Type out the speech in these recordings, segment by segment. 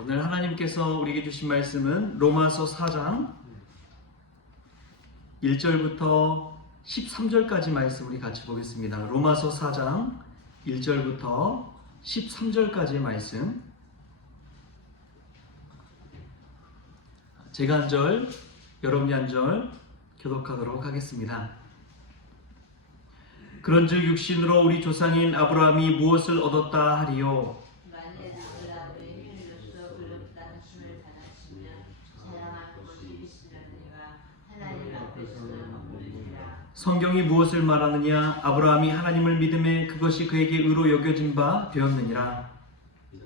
오늘 하나님께서 우리에게 주신 말씀은 로마서 4장 1절부터 13절까지 말씀 우리 같이 보겠습니다. 로마서 4장 1절부터 13절까지의 말씀, 제가 한 절, 여러분이 한 절 교독하도록 하겠습니다. 그런즉 육신으로 우리 조상인 아브라함이 무엇을 얻었다 하리요? 성경이 무엇을 말하느냐? 아브라함이 하나님을 믿음에 그것이 그에게 의로 여겨진 바 되었느니라.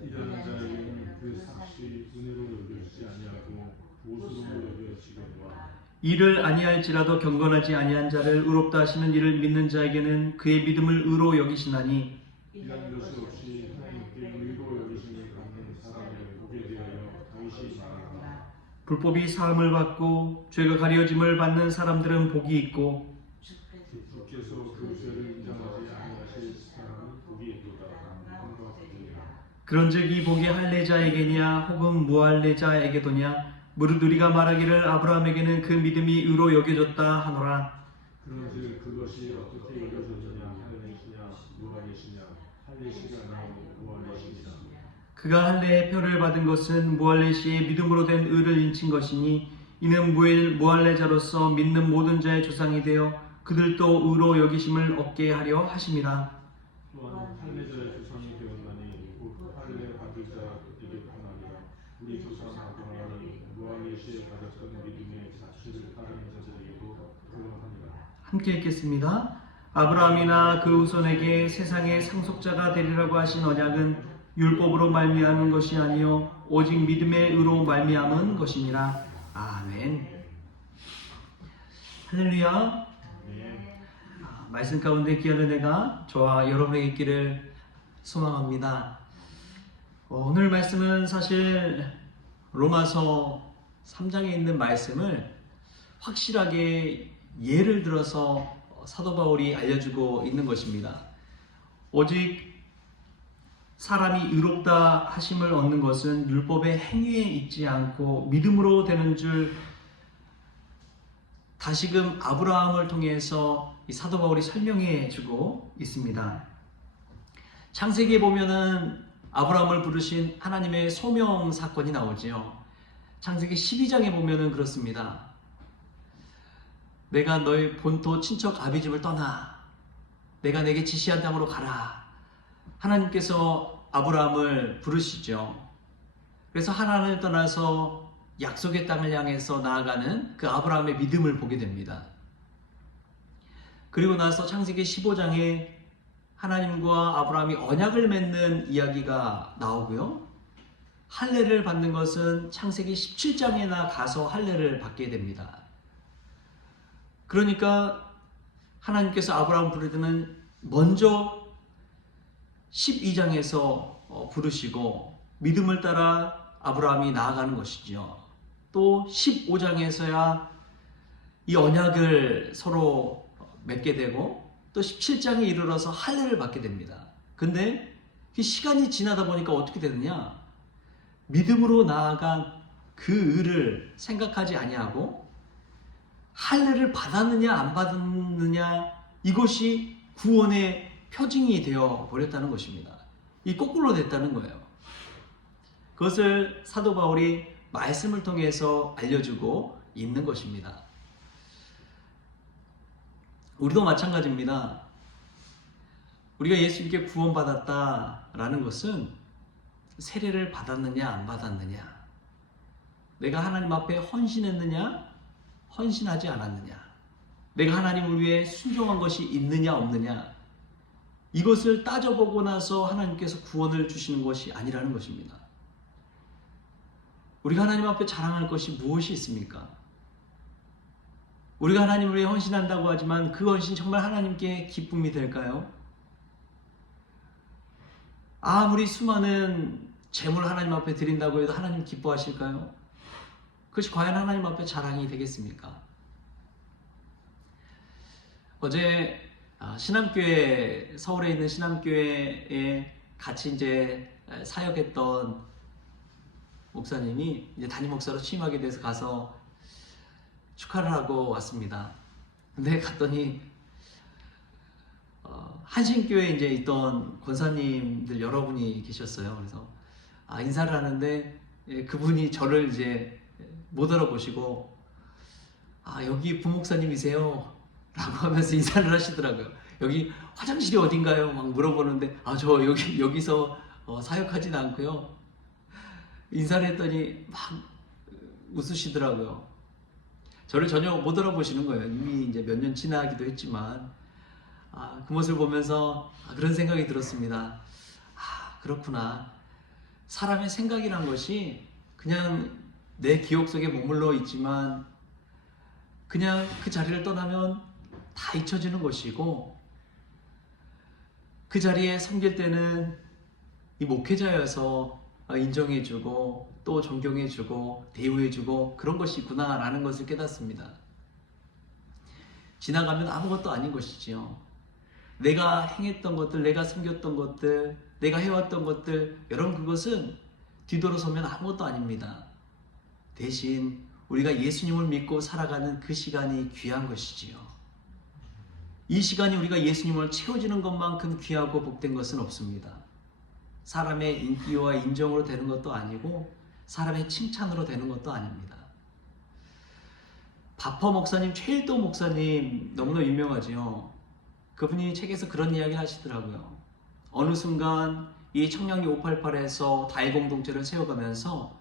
이러한 자에게는 그 삭시 은혜로 여겨지지 아니하고 보수로 여겨지거니와 이를 아니할지라도 경건하지 아니한 자를 의롭다 하시는 이를 믿는 자에게는 그의 믿음을 의로 여기시나니 이런 것이 없이 하나님께 의로 여기심을 받는 사람을 보게 되하여 다윗이 말하노라. 불법이 사함을 받고 죄가 가려짐을 받는 사람들은 복이 있고 주께서 그 죄를 인정하지 아니하실 사람은 복이 있도다 하는 것 같으니라. 그런즉 이 복이 할례자에게냐 혹은 무할례자에게도냐? 무릇 우리가 말하기를 아브라함에게는 그 믿음이 의로 여겨졌다 하노라. 그런즉 그것이 어떻게 여겨졌느냐? 할례시냐 무할례시냐? 할례시가 아니고 무할례시니라. 그가 할례의 표를 받은 것은 무할례 시에 믿음으로 된 의를 인친 것이니 이는 무할례자로서 믿는 모든 자의 조상이 되어 그들도 의로 여기심을 얻게 하려 하심이라. 또한 할례자의 조상이 되었나니 곧 할례 받을 자에게뿐 아니라 우리 조상 아브라함이 무할례 시에 가졌던 믿음의 사실을 따르는 자들에게도 그러하니라. 함께 읽겠습니다. 아브라함이나 그 후손에게 세상의 상속자가 되리라고 하신 언약은 율법으로 말미암은 것이 아니요 오직 믿음의 의로 말미암은 것이니라. 아멘. 할렐루야. 말씀 가운데 귀한 은혜가 저와 여러분에게 있기를 소망합니다. 오늘 말씀은 사실 로마서 3장에 있는 말씀을 확실하게 예를 들어서 사도 바울이 알려주고 있는 것입니다. 오직 사람이 의롭다 하심을 얻는 것은 율법의 행위에 있지 않고 믿음으로 되는 줄 다시금 아브라함을 통해서 이 사도 바울이 설명해 주고 있습니다. 창세기에 보면은 아브라함을 부르신 하나님의 소명 사건이 나오죠. 창세기 12장에 보면은 그렇습니다. 내가 너의 본토 친척 아비집을 떠나 내가 내게 지시한 땅으로 가라. 하나님께서 아브라함을 부르시죠. 그래서 하나님을 떠나서 약속의 땅을 향해서 나아가는 그 아브라함의 믿음을 보게 됩니다. 그리고 나서 창세기 15장에 하나님과 아브라함이 언약을 맺는 이야기가 나오고요. 할례를 받는 것은 창세기 17장에나 가서 할례를 받게 됩니다. 그러니까 하나님께서 아브라함을 부를 때는 먼저 12장에서 부르시고 믿음을 따라 아브라함이 나아가는 것이죠. 또 15장에서야 이 언약을 서로 맺게 되고 또 17장에 이르러서 할례를 받게 됩니다. 근데 시간이 지나다 보니까 어떻게 되느냐? 믿음으로 나아간 그 의를 생각하지 아니하고 할례를 받았느냐 안 받았느냐 이것이 구원의 표징이 되어 버렸다는 것입니다. 이 거꾸로 됐다는 거예요. 그것을 사도 바울이 말씀을 통해서 알려주고 있는 것입니다. 우리도 마찬가지입니다. 우리가 예수님께 구원받았다라는 것은 세례를 받았느냐 안 받았느냐, 내가 하나님 앞에 헌신했느냐 헌신하지 않았느냐, 내가 하나님을 위해 순종한 것이 있느냐 없느냐, 이것을 따져보고 나서 하나님께서 구원을 주시는 것이 아니라는 것입니다. 우리가 하나님 앞에 자랑할 것이 무엇이 있습니까? 우리가 하나님을 위해 헌신한다고 하지만 그 헌신 정말 하나님께 기쁨이 될까요? 아무리 수많은 재물 하나님 앞에 드린다고 해도 하나님 기뻐하실까요? 그것이 과연 하나님 앞에 자랑이 되겠습니까? 어제 신암교회, 서울에 있는 신암교회에 같이 이제 사역했던 목사님이 이제 담임 목사로 취임하게 돼서 가서 축하를 하고 왔습니다. 근데 갔더니 한신교회에 이제 있던 권사님들 여러분이 계셨어요. 그래서 인사를 하는데 그분이 저를 이제 못 알아보시고 여기 부목사님이세요? 라고 하면서 인사를 하시더라고요. 여기 화장실이 어딘가요? 막 물어보는데 저 여기서 사역하진 않고요. 인사를 했더니 막 웃으시더라고요. 저를 전혀 못 알아보시는 거예요. 이미 이제 몇 년 지나기도 했지만 그 모습을 보면서 그런 생각이 들었습니다. 그렇구나. 사람의 생각이란 것이 그냥 내 기억 속에 머물러 있지만 그냥 그 자리를 떠나면 다 잊혀지는 것이고, 그 자리에 섬길 때는 이 목회자여서 인정해주고 또 존경해주고 대우해주고 그런 것이 있구나 라는 것을 깨닫습니다. 지나가면 아무것도 아닌 것이지요. 내가 행했던 것들, 내가 섬겼던 것들, 내가 해왔던 것들, 여러분 그것은 뒤돌아서면 아무것도 아닙니다. 대신 우리가 예수님을 믿고 살아가는 그 시간이 귀한 것이지요. 이 시간이 우리가 예수님을 채워지는 것만큼 귀하고 복된 것은 없습니다. 사람의 인기와 인정으로 되는 것도 아니고 사람의 칭찬으로 되는 것도 아닙니다. 바퍼 목사님, 최일도 목사님 너무나 유명하죠. 그분이 책에서 그런 이야기를 하시더라고요. 어느 순간 이 청량리 588에서 다일 공동체를 세워가면서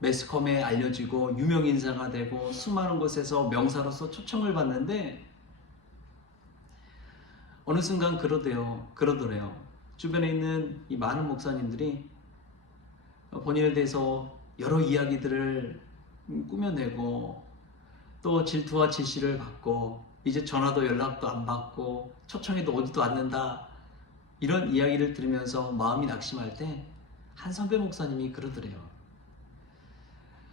매스컴에 알려지고 유명 인사가 되고 수많은 곳에서 명사로서 초청을 받는데 어느 순간 그러더래요. 주변에 있는 이 많은 목사님들이 본인에 대해서 여러 이야기들을 꾸며내고 또 질투와 질시를 받고 이제 전화도 연락도 안 받고 초청해도 오지도 않는다, 이런 이야기를 들으면서 마음이 낙심할 때 한 선배 목사님이 그러더래요.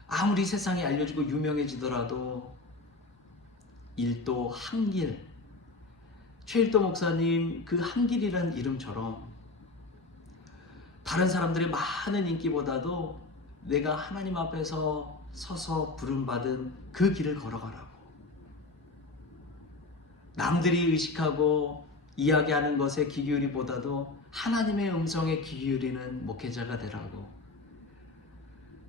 아무리 세상에 알려지고 유명해지더라도 일도 한길, 최일도 목사님 그 한길이라는 이름처럼 다른 사람들의 많은 인기보다도 내가 하나님 앞에서 서서 부름받은 그 길을 걸어가라고, 남들이 의식하고 이야기하는 것에 귀 기울이보다도 하나님의 음성에 귀 기울이는 목회자가 되라고,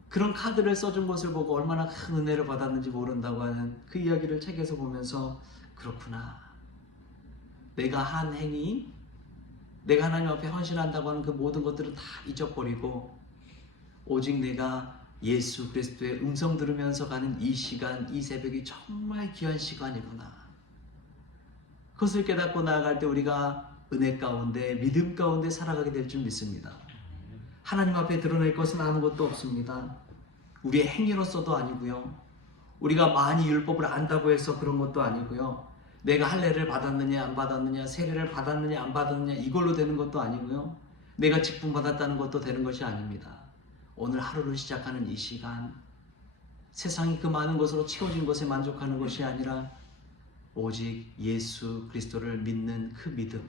그런 카드를 써준 것을 보고 얼마나 큰 은혜를 받았는지 모른다고 하는 그 이야기를 책에서 보면서 그렇구나, 내가 한 행위, 내가 하나님 앞에 헌신한다고 하는 그 모든 것들을 다 잊어버리고 오직 내가 예수 그리스도의 음성 들으면서 가는 이 시간, 이 새벽이 정말 귀한 시간이구나, 그것을 깨닫고 나아갈 때 우리가 은혜 가운데, 믿음 가운데 살아가게 될 줄 믿습니다. 하나님 앞에 드러낼 것은 아무것도 없습니다. 우리의 행위로서도 아니고요, 우리가 많이 율법을 안다고 해서 그런 것도 아니고요, 내가 할례를 받았느냐 안 받았느냐, 세례를 받았느냐 안 받았느냐 이걸로 되는 것도 아니고요, 내가 직분 받았다는 것도 되는 것이 아닙니다. 오늘 하루를 시작하는 이 시간, 세상이 그 많은 것으로 채워진 것에 만족하는 것이 아니라 오직 예수 그리스도를 믿는 그 믿음,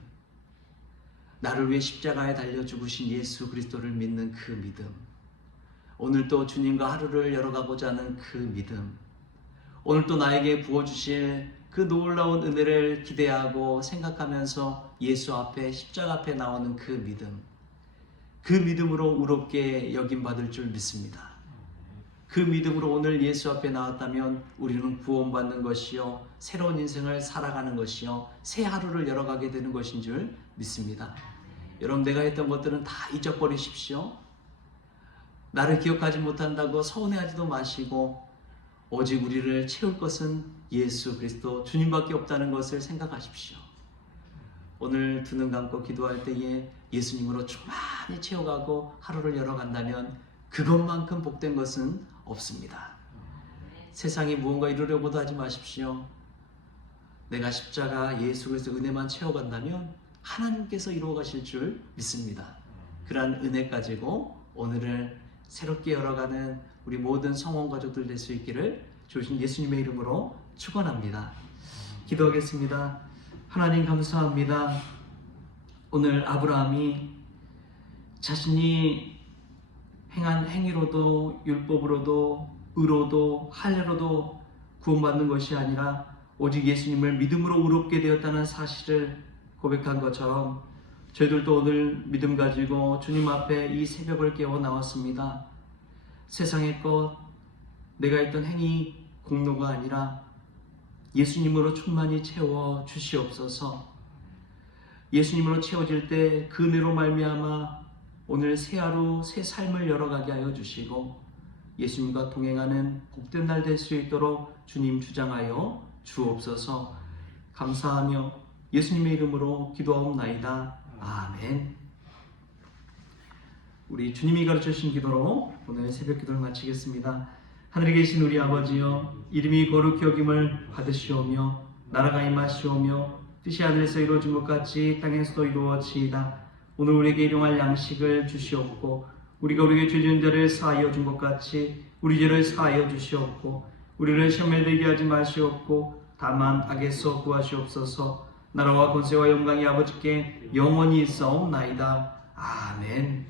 나를 위해 십자가에 달려 죽으신 예수 그리스도를 믿는 그 믿음, 오늘 또 주님과 하루를 열어가고자 하는 그 믿음, 오늘 또 나에게 부어주실 그 놀라운 은혜를 기대하고 생각하면서 예수 앞에, 십자가 앞에 나오는 그 믿음, 그 믿음으로 의롭게 여김받을 줄 믿습니다. 그 믿음으로 오늘 예수 앞에 나왔다면 우리는 구원받는 것이요, 새로운 인생을 살아가는 것이요, 새 하루를 열어가게 되는 것인 줄 믿습니다. 여러분, 내가 했던 것들은 다 잊어버리십시오. 나를 기억하지 못한다고 서운해하지도 마시고 오직 우리를 채울 것은 예수 그리스도 주님밖에 없다는 것을 생각하십시오. 오늘 두 눈 감고 기도할 때에 예수님으로 충만히 채워가고 하루를 열어간다면 그것만큼 복된 것은 없습니다. 세상에 무언가 이루려고도 하지 마십시오. 내가 십자가 예수 그리스도 은혜만 채워간다면 하나님께서 이루어 가실 줄 믿습니다. 그러한 은혜 가지고 오늘을 새롭게 열어가는 우리 모든 성원 가족들 될 수 있기를 주신 예수님의 이름으로 축원합니다. 기도하겠습니다. 하나님 행한 행위로도 율법으로도 의로도 할례로도 구원받는 것이 아니라 오직 예수님을 믿음으로 의롭게 되었다는 사실을 고백한 것처럼 저희들도 오늘 믿음 가지고 주님 앞에 이 새벽을 깨워 나왔습니다. 세상의 것, 내가 했던 행위 공로가 아니라 예수님으로 충만히 채워 주시옵소서. 예수님으로 채워질 때 그 은혜로 말미암아 오늘 새 하루 새 삶을 열어가게 하여 주시고 예수님과 동행하는 복된 날 될 수 있도록 주님 주장하여 주옵소서. 감사하며 예수님의 이름으로 기도하옵나이다. 아멘. 우리 주님이 가르쳐주신 기도로 오늘 새벽 기도를 마치겠습니다. 하늘에 계신 우리 아버지여, 이름이 거룩히 여김을 받으시오며 나라가 임하시오며 뜻이 하늘에서 이루어진 것 같이 땅에서도 이루어지이다. 오늘 우리에게 일용할 양식을 주시옵고 우리가 우리에게 죄 지은 자를 사하여 준 것 같이 우리 죄를 사하여 주시옵고 우리를 시험에 들게 하지 마시옵고 다만 악에서 구하시옵소서. 나라와 권세와 영광이 아버지께 영원히 있사옵나이다. 아멘.